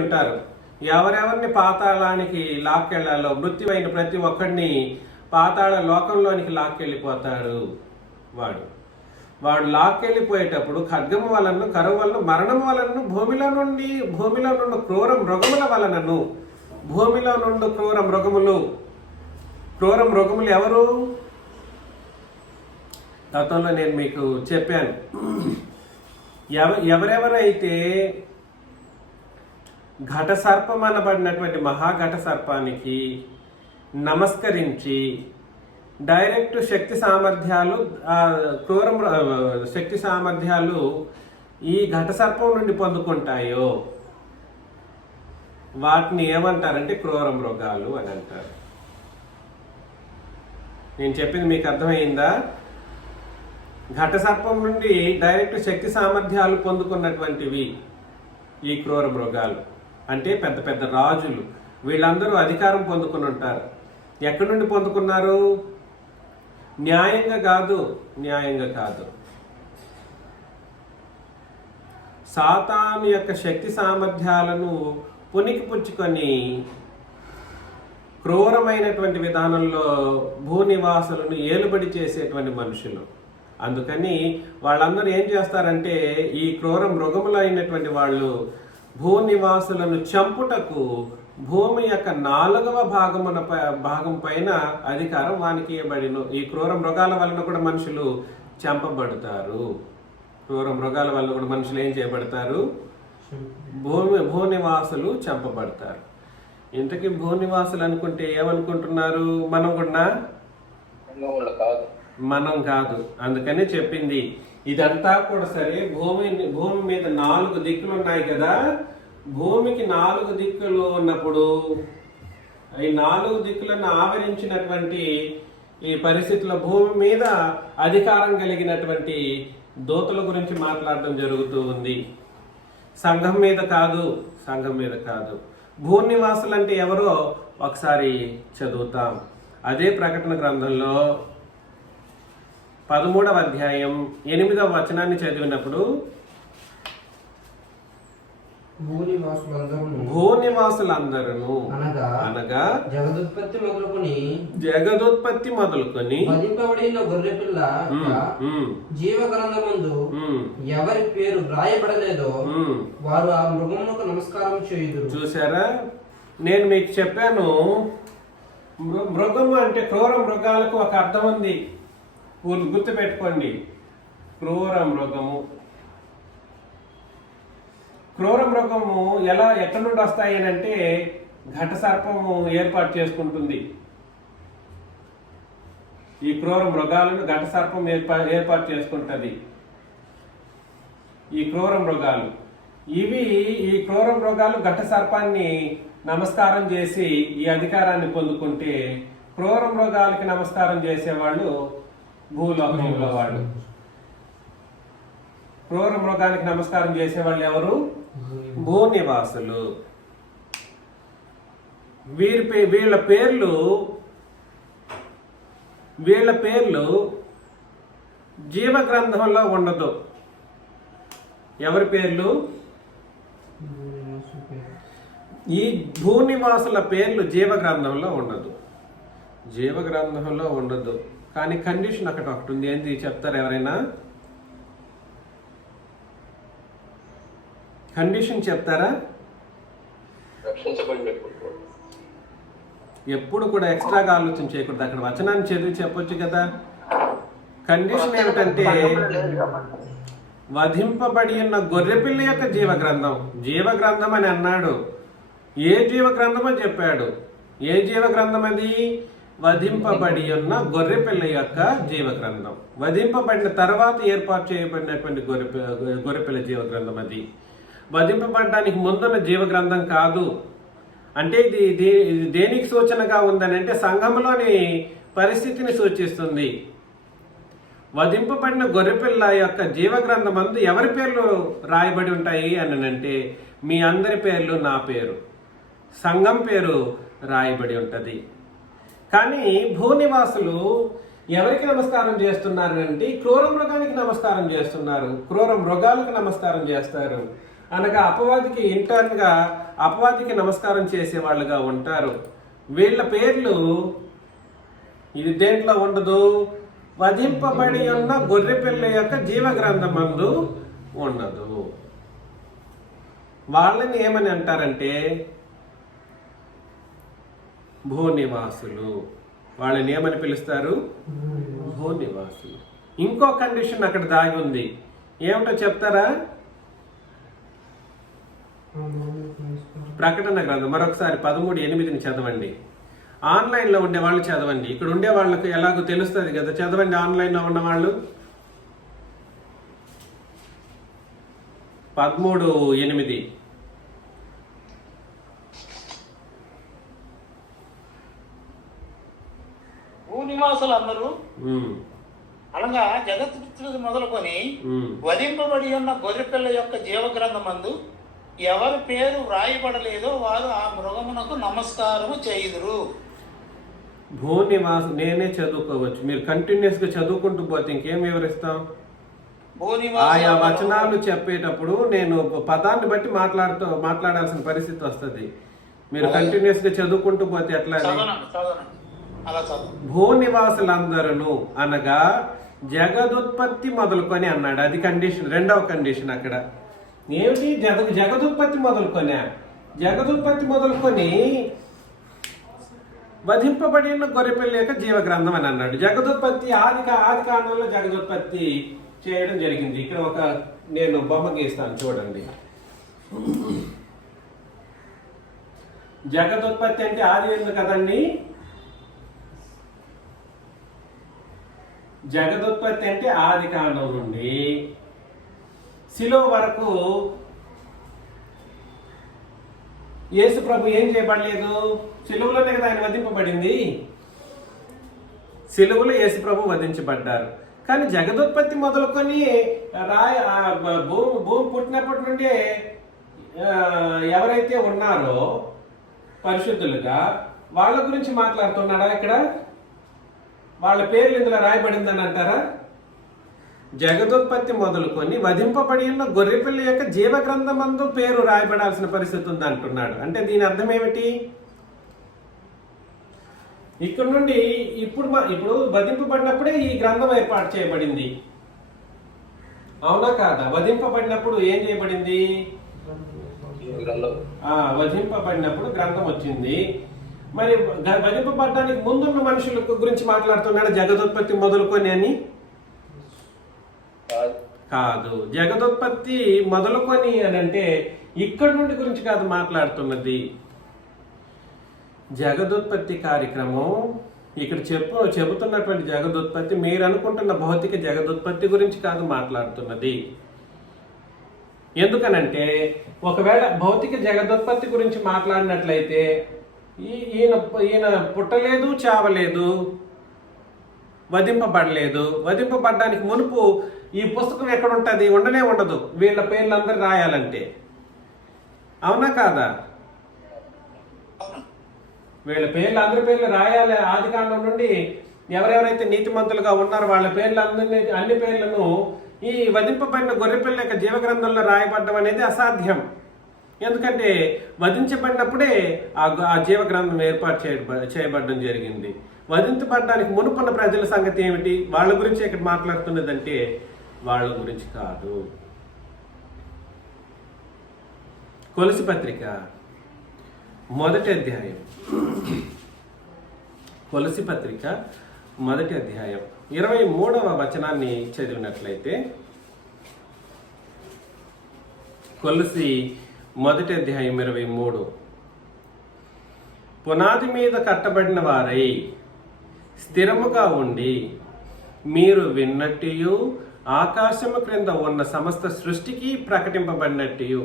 ఉంటారు. ఎవరెవరిని పాతాళానికి లాక్కెళ్లాలో, మృత్యువైన ప్రతి ఒక్కడిని పాతాళ లోకంలోనికి లాక్కెళ్ళిపోతాడు. వాడు లాక్కెళ్ళిపోయేటప్పుడు ఖడ్గము వలన, కరువు వలన, మరణం వలన, భూమిలో నుండి క్రూర మృగముల వలనను, భూమిలో నుండి క్రూర మృగములు ఎవరు? గతంలో నేను మీకు చెప్పాను. ఎవరెవరైతే ఘట సర్పం అనబడినటువంటి మహాఘట సర్పానికి నమస్కరించి డైరెక్ట్ శక్తి సామర్థ్యాలు శక్తి సామర్థ్యాలు ఈ ఘట సర్పం నుండి పొందుకుంటాయో వాటిని ఏమంటారంటే క్రూర మృగాలు అని అంటారు. నేను చెప్పింది మీకు అర్థమైందా? ఘట సర్పం నుండి డైరెక్ట్ శక్తి సామర్థ్యాలు పొందుకున్నటువంటివి ఈ క్రూర మృగాలు. అంటే పెద్ద పెద్ద రాజులు వీళ్ళందరూ అధికారం పొందుకుని ఉంటారు. ఎక్కడి నుండి పొందుకున్నారు? న్యాయంగా కాదు. సాతాను యొక్క శక్తి సామర్థ్యాలను పుణికిపుచ్చుకొని క్రూరమైనటువంటి విధానంలో భూనివాసులను ఏలుబడి చేసేటువంటి మనుషులు. అందుకని వాళ్ళందరూ ఏం చేస్తారంటే ఈ క్రూర మృగములైనటువంటి వాళ్ళు భూనివాసులను చంపుటకు భూమి యొక్క 4వ భాగం పైన అధికారం వానికి ఇవ్వబడిను. ఈ క్రూర మృగాల వలన కూడా మనుషులు చంపబడతారు. క్రూర మృగాల వలన కూడా మనుషులు ఏం చేయబడతారు? భూనివాసులు చంపబడతారు. ఇంతకీ భూనివాసులు అనుకుంటే ఏమనుకుంటున్నారు? మనం కాదు. అందుకని చెప్పింది ఇదంతా కూడా సరే. భూమి మీద 4 దిక్కులు ఉన్నాయి కదా. భూమికి 4 దిక్కులు ఉన్నప్పుడు ఈ 4 దిక్కులను ఆవరించినటువంటి ఈ పరిస్థితుల్లో భూమి మీద అధికారం కలిగినటువంటి దూతల గురించి మాట్లాడడం జరుగుతూ ఉంది. సంఘం మీద కాదు. భూనివాసులు అంటే ఎవరో ఒకసారి చదువుతాం. అదే ప్రకటన గ్రంథంలో 13వ అధ్యాయం 8వ వచనాన్ని చదివినప్పుడు భూనివాసులందరూ అనగా జగదుత్పత్తి మొదలుకొని గొర్రెపిల్ల జీవ గ్రంథమందు ఎవరి పేరు రాయబడలేదో వారు ఆ మృగమునకు నమస్కారం చేయుదురు. చూసారా? నేను మీకు చెప్పాను, మృగము అంటే క్రూర మృగాలకు ఒక అర్థం ఉంది. గుర్తుపెట్టుకోండి. క్రూర మృగము ఎక్కడి నుండి వస్తాయి అని అంటే ఘట సర్పము ఏర్పాటు చేసుకుంటుంది. ఈ క్రూర మృగాలను ఘట సర్పం ఏర్పాటు చేసుకుంటుంది. ఈ క్రూర మృగాలు ఈ క్రూర మృగాలు ఘట సర్పాన్ని నమస్కారం చేసి ఈ అధికారాన్ని పొందుకుంటే క్రూర మృగాలకి నమస్కారం చేసేవాళ్ళు భూలోకంలో వాళ్ళు. క్రూర మృగానికి నమస్కారం చేసేవాళ్ళు ఎవరు? భూనివాసులు. వీళ్ళ పేర్లు జీవ గ్రంథంలో ఉండదు. ఎవరి పేర్లు? ఈ భూనివాసుల పేర్లు జీవ గ్రంథంలో ఉండదు. కానీ కండిషన్ ఒకటి ఉంది. ఏంటి చెప్తారు ఎవరైనా? కండిషన్ చెప్తారా? ఎప్పుడు కూడా ఎక్స్ట్రాగా ఆలోచన చేయకూడదు. అక్కడ వచనాన్ని చదివి చెప్పొచ్చు కదా. కండిషన్ ఏమిటంటే వధింపబడి ఉన్న గొర్రెపిల్ల యొక్క జీవగ్రంథం అని అన్నాడు. ఏ జీవగ్రంథం అని చెప్పాడు? ఏ జీవగ్రంథం అది? వధింపబడి ఉన్న గొర్రెపిల్ల యొక్క జీవగ్రంథం. వధింపబడిన తర్వాత ఏర్పాటు చేయబడినటువంటి గొర్రెపిల్ల జీవగ్రంథం అది. వధింపబడడానికి ముందున్న జీవగ్రంథం కాదు. అంటే ఇది దేనికి సూచనగా ఉందని అంటే సంఘంలోని పరిస్థితిని సూచిస్తుంది. వధింపబడిన గొర్రెపిల్ల యొక్క జీవగ్రంథం అందు ఎవరి పేర్లు రాయబడి ఉంటాయి అని అంటే మీ అందరి పేర్లు, నా పేరు, సంఘం పేరు రాయబడి ఉంటుంది. కానీ భూనివాసులు ఎవరికి నమస్కారం చేస్తున్నారు అంటే క్రూర మృగానికి నమస్కారం చేస్తున్నారు. క్రూర మృగాలకు నమస్కారం చేస్తారు. అనగా అపవాదికి ఇంటర్న్గా అపవాదికి నమస్కారం చేసే వాళ్ళుగా ఉంటారు. వీళ్ళ పేర్లు ఇది దేంట్లో ఉండదు? వధింపబడి ఉన్న గొర్రెపిల్ల యొక్క జీవగ్రంథమందు ఉండదు. వాళ్ళని ఏమని అంటారంటే భూనివాసులు. వాళ్ళని ఏమని పిలుస్తారు? భూనివాసులు. ఇంకో కండిషన్ అక్కడ దాగి ఉంది. ఏమిటో చెప్తారా? ప్రకటన గ్రంథం మరొకసారి 13:8 చదవండి. ఆన్లైన్లో ఉండే వాళ్ళు చదవండి. ఇక్కడ ఉండే వాళ్ళకు ఎలాగో తెలుస్తుంది కదా, చదవండి. ఆన్లైన్లో ఉన్న వాళ్ళు 13:8. భూనివాసులందరూ అనగా జగత్తుడు మొదలుకొని వధింపబడి ఉన్న గొర్రెపిల్ల యొక్క జీవగ్రంథమందు ఎవరి పేరు వ్రాయబడలేదో వారు ఆ మృగమునకు నమస్కారము చేయుదురు. భూనివాసం నేనే చదువుకోవచ్చు, మీరు కంటిన్యూస్ గా చదువుకుంటూ పోతే ఇంకేం వివరిస్తాం? ఆయా వచనాలు చెప్పేటప్పుడు నేను పదాన్ని బట్టి మాట్లాడాల్సిన పరిస్థితి వస్తుంది. మీరు కంటిన్యూస్ గా చదువుకుంటూ పోతే ఎట్లా? భూనివాసులందరూ అనగా జగదుత్పత్తి మొదలుకొని అన్నాడు. అది కండిషన్, రెండవ కండిషన్. అక్కడ ఏమిటి? జగదుత్పత్తి మొదలుకొని, జగదుత్పత్తి మొదలుకొని వధింపబడిన గొర్రెపిల్ల యొక్క జీవగ్రంథం అని అన్నాడు. జగదుత్పత్తి ఆది కాండంలో జగదుత్పత్తి చేయడం జరిగింది. ఇక్కడ నేను బొమ్మ గీస్తాను చూడండి. జగదుత్పత్తి అంటే ఆది ఎందు కదండి. జగదుత్పత్తి అంటే ఆది కాండం నుండి శిలువ వరకు యేసు ప్రభు ఏం చేయబడలేదు? శిలువలోనే కదా ఆయన వధింపబడింది. శిలువలో యేసు ప్రభు వధించబడ్డారు. కానీ జగదుత్పత్తి మొదలుకొని భూమి పుట్టినప్పటి నుండి ఎవరైతే ఉన్నారో పరిశుద్ధులుగా వాళ్ళ గురించి మాట్లాడుతున్నాడా ఇక్కడ? వాళ్ళ పేర్లు ఇందులో రాయబడిందని అంటారా? జగదుత్పత్తి మొదలుకొని వధింపబడి ఉన్న గొర్రెపిల్ల యొక్క జీవగ్రంథమందు పేరు రాయబడాల్సిన పరిస్థితి ఉంది అంటున్నాడు. అంటే దీని అర్థం ఏమిటి? ఇక్కడ నుండి ఇప్పుడు వధింపబడినప్పుడే ఈ గ్రంథం ఏర్పాటు చేయబడింది. అవునా కాదా? వధింపబడినప్పుడు ఏం చేయబడింది? వధింపబడినప్పుడు గ్రంథం వచ్చింది. మరి వధింపబడడానికి ముందున్న మనుషుల గురించి మాట్లాడుతున్నాడు జగదుత్పత్తి మొదలుకొని అని? కాదు. జగదుత్పత్తి మొదలుకొని అని అంటే ఇక్కడ నుండి గురించి కాదు మాట్లాడుతున్నది. జగదుత్పత్తి కార్యక్రమం ఇక్కడ చెబుతున్నటువంటి జగదుత్పత్తి మీరు అనుకుంటున్న భౌతిక జగదుత్పత్తి గురించి కాదు మాట్లాడుతున్నది. ఎందుకనంటే ఒకవేళ భౌతిక జగదుత్పత్తి గురించి మాట్లాడినట్లయితే ఈయన పుట్టలేదు, చావలేదు, వధింపబడలేదు. వధింపబడడానికి మునుపు ఈ పుస్తకం ఎక్కడ ఉంటుంది? ఉండనే ఉండదు వీళ్ళ పేర్లందరూ రాయాలంటే. అవునా కాదా? వీళ్ళ పేర్లు, అందరి పేర్లు రాయాలి. ఆది కాండం నుండి ఎవరెవరైతే నీతిమంతులుగా ఉన్నారో వాళ్ళ పేర్లు అన్ని పేర్లను ఈ వధింపబడిన గొర్రెపిల్ల యొక్క జీవగ్రంథంలో రాయబడ్డం అనేది అసాధ్యం. ఎందుకంటే వధించబడినప్పుడే ఆ జీవగ్రంథం ఏర్పాటు చేయబడడం జరిగింది. వధించబడడానికి మునుపున్న ప్రజల సంగతి ఏమిటి? వాళ్ళ గురించి ఇక్కడ మాట్లాడుతున్నదంటే వాళ్ళ గురించి కాదు. కొలసి పత్రిక 1వ అధ్యాయం, కొలసి పత్రిక 1వ అధ్యాయం 23వ వచనాన్ని చదివినట్లయితే, కొలసి 1వ అధ్యాయం 23, పునాది మీద కట్టబడిన వారై స్థిరముగా ఉండి మీరు విన్నట్టు ఆకాశము క్రింద ఉన్న సమస్త సృష్టికి ప్రకటింపబడినట్టు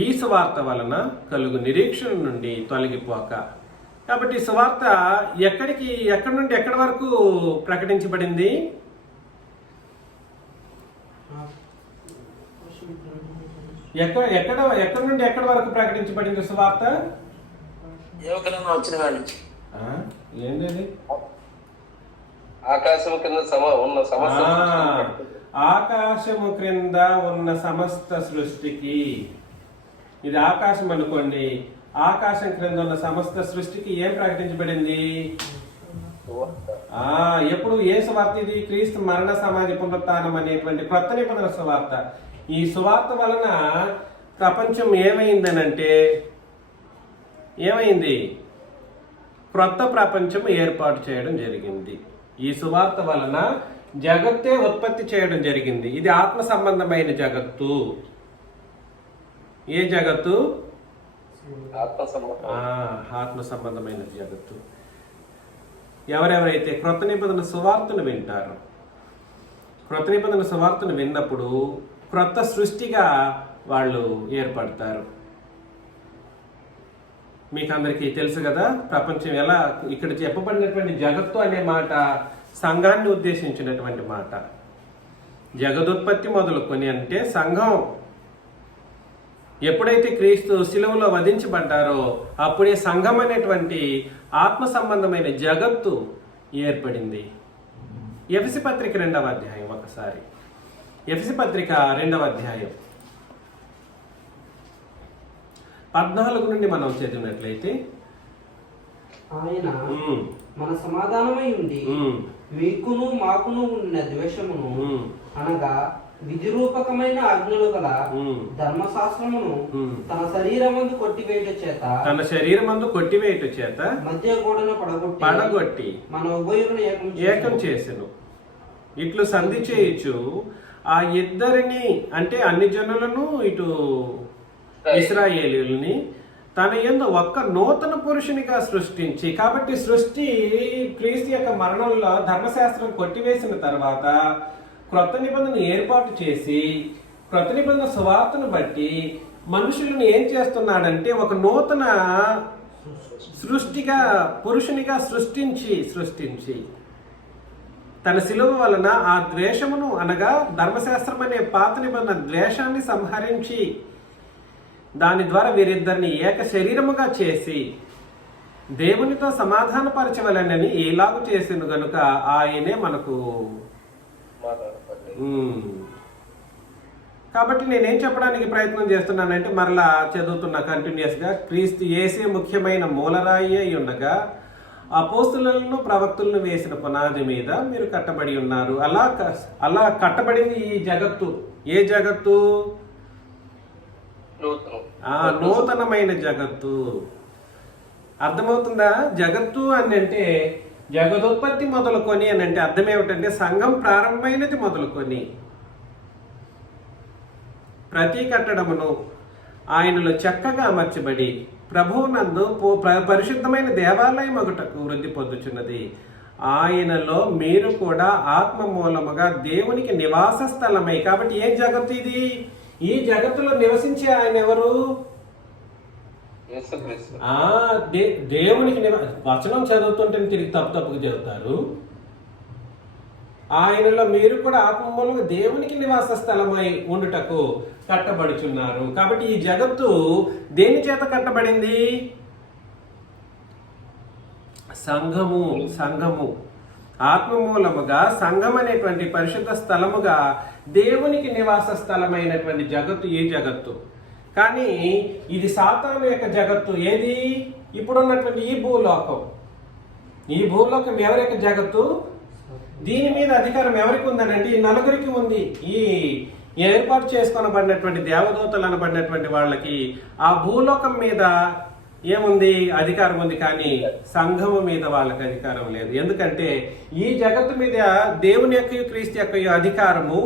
ఈ సువార్త వలన కలుగు నిరీక్షణ నుండి తొలగిపోక. కాబట్టి సువార్త ఎక్కడి నుండి ఎక్కడి వరకు ప్రకటించబడింది? ఎక్కడి నుండి ఎక్కడి వరకు ప్రకటించబడింది సువార్త? ఏంటది? ఆకాశము క్రింద ఉన్న సమస్త సృష్టికి. ఇది ఆకాశం అనుకోండి. ఆకాశం క్రింద ఉన్న సమస్త సృష్టికి ఏం ప్రకటించబడింది? ఎప్పుడు? ఏ సువార్త ఇది? క్రీస్తు మరణ సమాధి పునరుత్థానం అనేటువంటి క్రొత్త నిబంధన సువార్త. ఈ సువార్త వలన ప్రపంచం ఏమైందనంటే ఏమైంది? క్రొత్త ప్రపంచం ఏర్పాటు చేయడం జరిగింది. ఈ సువార్త వలన జగత్తే ఉత్పత్తి చేయడం జరిగింది. ఇది ఆత్మ సంబంధమైన జగత్తు. ఏ జగత్తు? ఆత్మ సంబంధం. ఆత్మ సంబంధమైన జగత్తు. ఎవరెవరైతే క్రొత్త నిబంధన సువార్తను వింటారో, క్రొత్త నిబంధన సువార్తను విన్నప్పుడు క్రొత్త సృష్టిగా వాళ్ళు ఏర్పడతారు. మీకు అందరికీ తెలుసు కదా, ప్రపంచం ఎలా, ఇక్కడ చెప్పబడినటువంటి జగత్తు అనే మాట సంఘాన్ని ఉద్దేశించినటువంటి మాట. జగదుత్పత్తి మొదలుకొని అంటే సంఘం ఎప్పుడైతే క్రీస్తు శిలువలో వధించబడ్డారో అప్పుడే సంఘం అనేటువంటి ఆత్మ సంబంధమైన జగత్తు ఏర్పడింది. ఎఫెసీ పత్రిక 2వ అధ్యాయం, ఒకసారి ఎఫెసీ పత్రిక 2వ అధ్యాయం 14 నుండి మనం చదివినట్లయితే, ఆయన మన సమాధానమై ఉండి మీకును మాకును ఉన్న ద్వేషమును అనగా విధిరూపకమైన ఆజ్ఞలు గల ధర్మశాస్త్రమును తన శరీరమందు కొట్టివేయుట చేత మధ్య గోడను పడగొట్టి మన ఉభయులను ఏకం చేసెను. ఇట్లు సంధి చేయుచు ఆ ఇద్దరిని, అంటే అన్ని జనులను ఇటు ఇశ్రాయేలీయుల్ని తన యందు ఒక్క నూతన పురుషునిగా సృష్టించి, కాబట్టి సృష్టి క్రీస్తు యొక్క మరణంలో ధర్మశాస్త్రం కొట్టివేసిన తర్వాత క్రొత్త నిబంధన ఏర్పాటు చేసి క్రొత్త నిబంధన సువార్తను బట్టి మనుషులను ఏం చేస్తున్నాడంటే ఒక నూతన సృష్టిగా, పురుషునిగా సృష్టించి తన శిలువ వలన ఆ ద్వేషమును, అనగా ధర్మశాస్త్రం అనే పాత నిబంధన ద్వేషాన్ని సంహరించి దాని ద్వారా వీరిద్దరిని ఏక శరీరముగా చేసి దేవునితో సమాధానపరచవలనని ఎలాగూ చేసింది గనుక ఆయనే మనకు. కాబట్టి నేనేం చెప్పడానికి ప్రయత్నం చేస్తున్నానంటే, మరలా చదువుతున్నా కంటిన్యూస్గా, క్రీస్తు యేసే ముఖ్యమైన మూలరాయి అయి ఉండగా అపోస్తులను ప్రవక్తులను వేసిన పునాది మీద మీరు కట్టబడి ఉన్నారు. అలా కట్టబడింది ఈ జగత్తు. ఏ జగత్తు? నూతనమైన జగత్తు. అర్థమవుతుందా? జగత్తు అని అంటే జగదుత్పత్తి మొదలుకొని అని అంటే అర్థం ఏమిటంటే సంఘం ప్రారంభమైనది మొదలుకొని ప్రతి కట్టడమును ఆయనలో చక్కగా అమర్చబడి ప్రభువునందు పరిశుద్ధమైన దేవాలయం ఒకటకు వృద్ధి పొందుచున్నది. ఆయనలో మీరు కూడా ఆత్మ మూలముగా దేవునికి నివాస స్థలమై. కాబట్టి ఏ జగత్తు ఇది? ఈ జగత్తులో నివసించే ఆయన ఎవరు? దేవునికి వచనం చదువుతుంటే తిరిగి తప్పుకు చదువుతారు. ఆయనలో మీరు కూడా ఆత్మమూలంగా దేవునికి నివాస స్థలమై ఉండుటకు కట్టబడుచున్నారు. కాబట్టి ఈ జగత్తు దేని చేత కట్టబడింది? సంఘము ఆత్మమూలముగా సంఘం అనేటువంటి పరిశుద్ధ స్థలముగా దేవునికి నివాస స్థలమైనటువంటి జగత్తు ఈ జగత్తు. కానీ ఇది సాతాను యొక్క జగత్తు. ఏది? ఇప్పుడున్నటువంటి ఈ భూలోకం. ఈ భూలోకం ఎవరి యొక్క జగత్తు? దీని మీద అధికారం ఎవరికి ఉందనండి? ఈ నలుగురికి ఉంది. ఈ ఏర్పాటు చేసుకొనబడినటువంటి దేవదూతలు అనబడినటువంటి వాళ్ళకి ఆ భూలోకం మీద ఏముంది? అధికారం ఉంది. కానీ సంఘము మీద వాళ్ళకి అధికారం లేదు. ఎందుకంటే ఈ జగత్తు మీద దేవుని యొక్క క్రీస్తు యొక్క అధికారము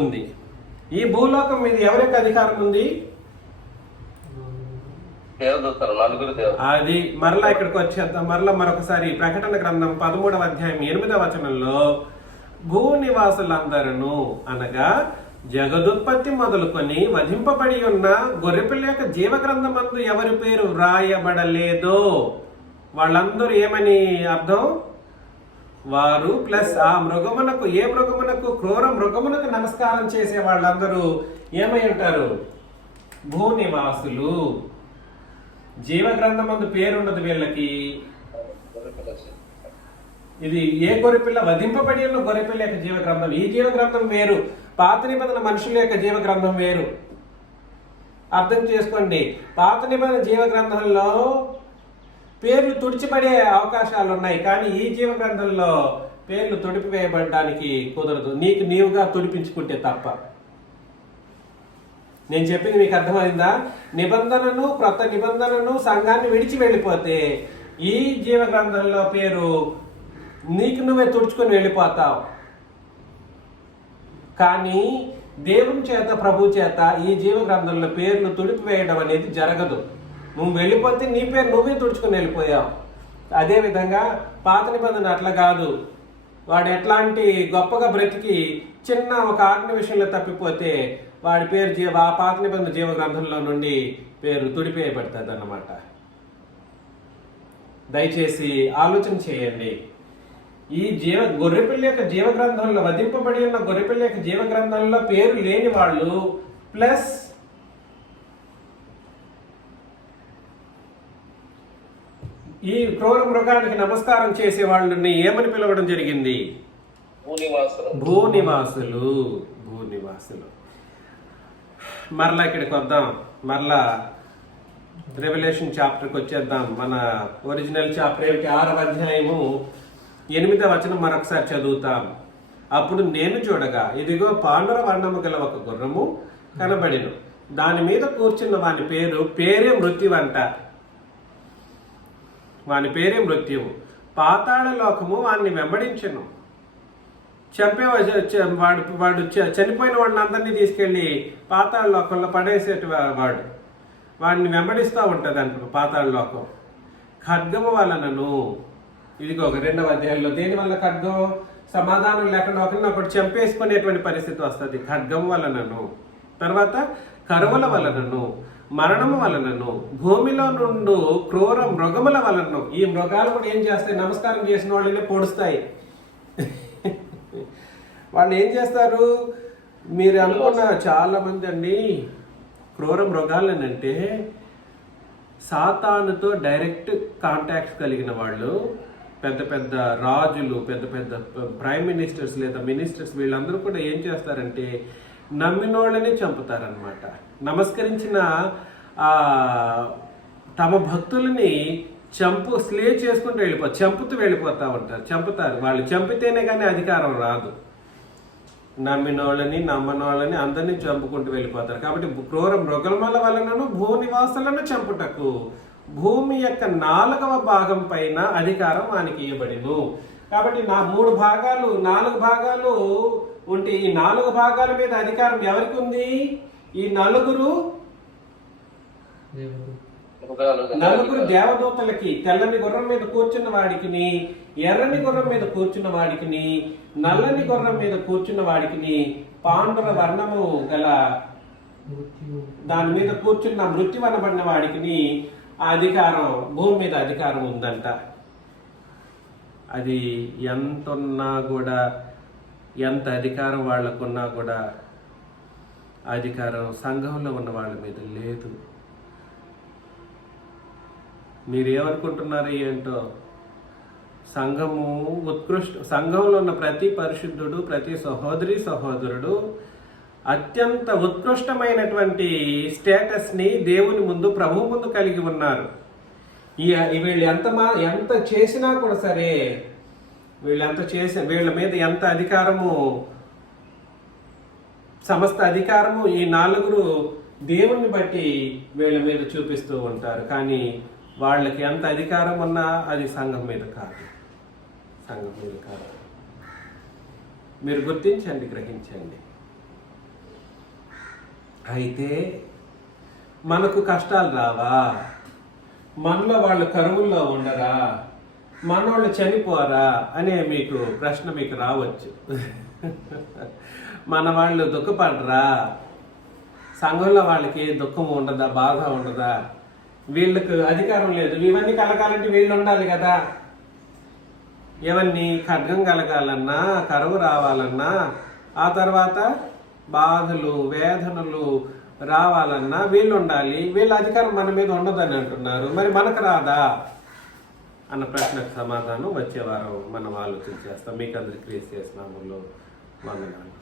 ఉంది. ఈ భూలోకం మీద ఎవరి యొక్క అధికారం ఉంది? అది మరలా ఇక్కడికి వచ్చేద్దాం. మరొకసారి ప్రకటన గ్రంథం 13వ అధ్యాయం 8వ వచనంలో భూనివాసులందరూ అనగా జగదుత్పత్తి మొదలుకొని వధింపబడి ఉన్న గొర్రెపిల్ల యొక్క జీవగ్రంథమందు ఎవరి పేరు వ్రాయబడలేదో వాళ్ళందరూ ఏమని అర్థం? వారు ప్లస్ ఆ మృగమునకు, ఏ మృగమునకు? క్రూర మృగమునకు నమస్కారం చేసే వాళ్ళందరూ ఏమై ఉంటారు? భూనివాసులు. జీవగ్రంథమందు పేరుండదు వీళ్ళకి. ఇది ఏ గొర్రెపిల్ల? వధింపబడి ఉన్న గొర్రెపిల్ల యొక్క జీవగ్రంథం. ఈ జీవగ్రంథం వేరు, పాత నిబంధన మనుషుల యొక్క జీవగ్రంథం వేరు. అర్థం చేసుకోండి. పాత నిబంధన జీవగ్రంథంలో పేర్లు తుడిచిపడే అవకాశాలు ఉన్నాయి. కానీ ఈ జీవగ్రంథంలో పేర్లు తుడిపివేయబడడానికి కుదరదు, నీకు నీవుగా తుడిపించుకుంటే తప్ప. నేను చెప్పింది మీకు అర్థమైందా? నిబంధనను, క్రొత్త నిబంధనను, సంఘాన్ని విడిచి వెళ్ళిపోతే ఈ జీవగ్రంథంలో పేరు నీకు నువ్వే తుడుచుకొని వెళ్ళిపోతావు. కానీ దేవుని చేత ప్రభు చేత ఈ జీవ గ్రంథంలో పేర్లు తుడిపివేయడం అనేది జరగదు. నువ్వు వెళ్ళిపోతే నీ పేరు నువ్వే తుడుచుకుని వెళ్ళిపోయావు. అదేవిధంగా పాత నిబంధన అట్లా కాదు. వాడు ఎట్లాంటి గొప్పగా బ్రతికి చిన్న ఒక ఆజ్ఞ విషయంలో తప్పిపోతే వాడి పేరు ఆ పాత నిబంధన జీవ గ్రంథంలో నుండి పేరు తుడిపేయబడుతుంది అన్నమాట. దయచేసి ఆలోచన చేయండి. ఈ గొర్రెపిల్ల యొక్క జీవ గ్రంథంలో వధింపబడి ఉన్న గొర్రెపిల్ల యొక్క జీవ గ్రంథంలో పేరు లేని వాళ్ళు ప్లస్ ఈ క్రూర మృగానికి నమస్కారం చేసే వాళ్ళని ఏమని పిలవడం జరిగింది? భూనివాసులు. మరలా ఇక్కడికి వద్దాం. మరలా రెవల్యూషన్ చాప్టర్కి వచ్చేద్దాం. మన ఒరిజినల్ చాప్టర్ ఏమిటి? 6వ అధ్యాయము 8వ వచనం మరొకసారి చదువుతాం. అప్పుడు నేను చూడగా ఇదిగో పాండుర వర్ణము గల ఒక గుర్రము కనబడెను. దాని మీద కూర్చున్న వాని పేరే మృత్యువంట. వాని పేరే మృత్యువు. పాతాళ లోకము వాడిని వెంబడించెను. వాడు చనిపోయిన వాడిని అందరినీ తీసుకెళ్లి పాతాళ లోకంలో పడేసేవాడు. వాడిని వెంబడిస్తూ ఉంటుంది అంట పాతాళ లోకం. ఖడ్గము వలనను, ఇదిగో 2వ అధ్యాయంలో దేని వల్ల ఖడ్గం? సమాధానం లేకుండా ఒకరినొకటి చంపేసుకునేటువంటి పరిస్థితి వస్తుంది. ఖడ్గము వలనను, తర్వాత కరువుల వలనను, మరణము వలనను, భూమిలో నుండి క్రూర మృగముల వలనను. ఈ మృగాలు కూడా ఏం చేస్తాయి? నమస్కారం చేసిన వాళ్ళని పొడుస్తాయి. వాళ్ళు ఏం చేస్తారు? మీరు అనుకున్న చాలా మంది అండి క్రూర మృగాలనంటే సాతానుతో డైరెక్ట్ కాంటాక్ట్స్ కలిగిన వాళ్ళు, పెద్ద పెద్ద రాజులు, పెద్ద పెద్ద ప్రైమ్ మినిస్టర్స్ లేదా మినిస్టర్స్, వీళ్ళందరూ కూడా ఏం చేస్తారంటే నమ్మినోళ్ళని చంపుతారనమాట. నమస్కరించిన తమ భక్తులని స్లే చేసుకుంటూ చంపుతూ వెళ్ళిపోతూ ఉంటారు. చంపుతారు. వాళ్ళు చంపితేనే కానీ అధికారం రాదు. నమ్మినోళ్ళని నమ్మనోళ్ళని అందరినీ చంపుకుంటూ వెళ్ళిపోతారు. కాబట్టి క్రూర మృగముల వలనను భూనివాసులను చంపుటకు భూమి యొక్క 4వ భాగం పైన అధికారం వానికి ఇవ్వబడిను. కాబట్టి 4 భాగాలు ఉంటే ఈ 4 భాగాల మీద అధికారం ఎవరికి ఉంది? ఈ నలుగురు దేవదూతలకి. తెల్లని గుర్రం మీద కూర్చున్న వాడికి, ఎర్రని గుర్రం మీద కూర్చున్న వాడికి, నల్లని గుర్రం మీద కూర్చున్న వాడికి, పాండుర వర్ణము గల దాని మీద కూర్చున్న మృత్యు అనబడిన వాడికి ఆ అధికారం, భూమి మీద అధికారం ఉందంట. అది ఎంతున్నా కూడా, ఎంత అధికారం వాళ్ళకున్నా కూడా అధికారం సంఘంలో ఉన్న వాళ్ళ మీద లేదు. మీరేమనుకుంటున్నారు ఏంటో? సంఘంలో ఉన్న ప్రతి పరిశుద్ధుడు, ప్రతి సహోదరుడు అత్యంత ఉత్కృష్టమైనటువంటి స్టేటస్ని దేవుని ముందు, ప్రభు ముందు కలిగి ఉన్నారు. వీళ్ళు ఎంత చేసినా కూడా సరే, వీళ్ళ మీద ఎంత అధికారము, సమస్త అధికారము ఈ 4 దేవుణ్ణి బట్టి వీళ్ళ మీద చూపిస్తూ ఉంటారు. కానీ వాళ్ళకి ఎంత అధికారం ఉన్నా అది సంఘం మీద కాదు. మీరు గుర్తించండి, గ్రహించండి. అయితే మనకు కష్టాలు రావా? మనలో వాళ్ళు కరువుల్లో ఉండరా? మనోళ్ళు చనిపోరా అనే ప్రశ్న మీకు రావచ్చు. మన వాళ్ళు దుఃఖపడరా? సంఘంలో వాళ్ళకి దుఃఖం ఉండదా? బాధ ఉండదా? వీళ్ళకు అధికారం లేదు. ఇవన్నీ కలగాలంటే వీళ్ళు ఉండాలి కదా. ఇవన్నీ ఖడ్గం కలగాలన్నా, కరువు రావాలన్నా, ఆ తర్వాత బాధలు, వేదనలు రావాలన్నా వీళ్ళు ఉండాలి. వీళ్ళ అధికారం మన మీద ఉండదని అంటున్నారు. మరి మనకు రాదా అన్న ప్రశ్నకు సమాధానం వచ్చే వారం మనం ఆలోచన చేస్తాం. మీకు అందరికి క్రియేట్ చేసిన వందనాలు.